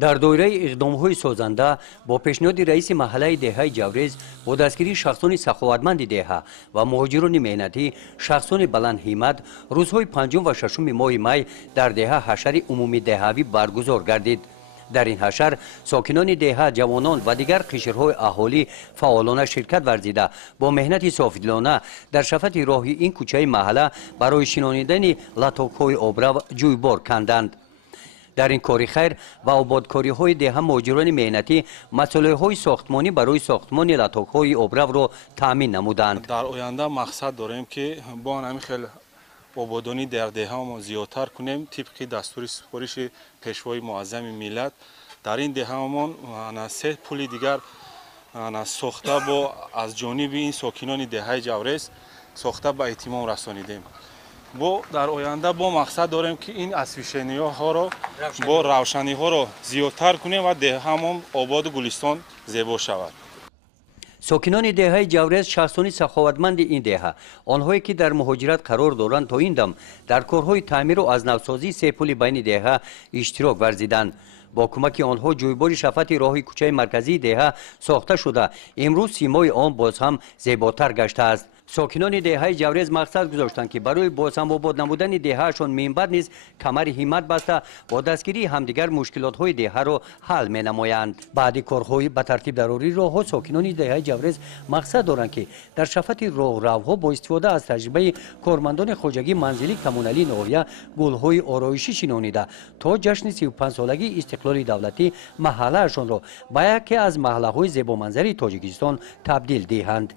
در دوره اقدام‌های سازنده با پیشنهاد رئیس محله دهه جاوریز با دستگیری شخصان سخاوتمند دهه و مهاجران مهنتی شخصان بلند همت روزهای پنجم و ششم ماه می در دهه حشر عمومی دهوی برگزار گردید. در این حشر ساکنان دهه، جوانان و دیگر قشرهای اهالی فعالانه شرکت ورزیده با مهنت صافدلانه در شفت راهی این کوچه محله برای شنانیدن لطاف‌های آبرو جویبار کندند. در این کاری خیر و آبادکاری های دهه مهاجران مهنتی مسئله های ساختمانی برای ساختمان لطاف های آبرو را تامین نمودند. در آینده مقصد داریم که با همین خیلی آبادانی در دهه ما زیادتر کنیم طبق دستور سفارش پیشوای معظم ملت. در این دهه ما سه پل دیگر ساخته با از جانب این ساکنان دهه جاوریز ساخته به اتمام رسانیدیم. در آینده با مقصد داریم که این اسویشنی ها را با روشنی ها را زیادتر کنیم و دهه همون آباد و گلستان زیبا شود. ساکنان دهه جاوریز شخصان سخاوتمند این دهه آنهایی که در مهاجرت قرار دارند تا این دم در کارهای تعمیر و از نوسازی سه پل بین دهه اشتراک ورزیدند. با کمک آنها جویبار شفت راه کوچه مرکزی دهه ساخته شده امروز سیمای آن باز هم زیباتر گشته است. ساکنان دهه جاوریز مقصد گذاشتند که برای باز هم آباد نمودن دههشان منبع نیز کمر همت بسته با دستگیری همدیگر مشکلات های دهه را حل می نمایند. بعد کارهای به ترتیب ضروری راهها ساکنان دهه جاوریز مقصد دارند که در شفت راهروها با استفاده از تجربه کارمندان خواجگی منزلی کمونالی ناحیه گلهای آرایشی شنانیده تا جشن 35 سالگی استقلال دولتی محلهشان را به یکی از محله های زیبا منظری تاجیکستان تبدیل دهند.